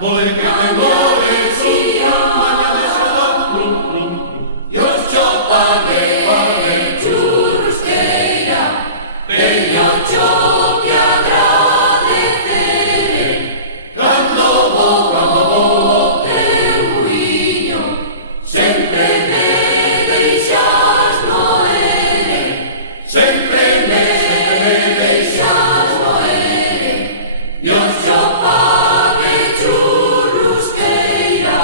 Mole che te mole sia, mañana de salón, Dios chopane, churrusqueira, peño choque agradeceré, cando vou teu muiño, sempre me deixas moere, sempre me deixas moere, Dios chopane, churrusqueira.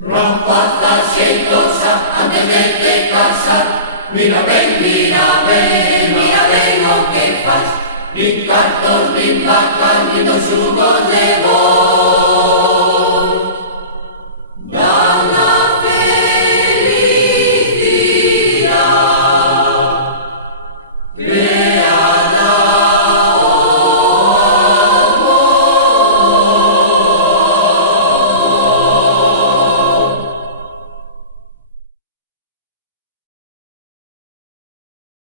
Rapaza xeitosa, antes de te casar, mira ben o que faz, nin cartos, nin vacas, nin dos xugos de voz.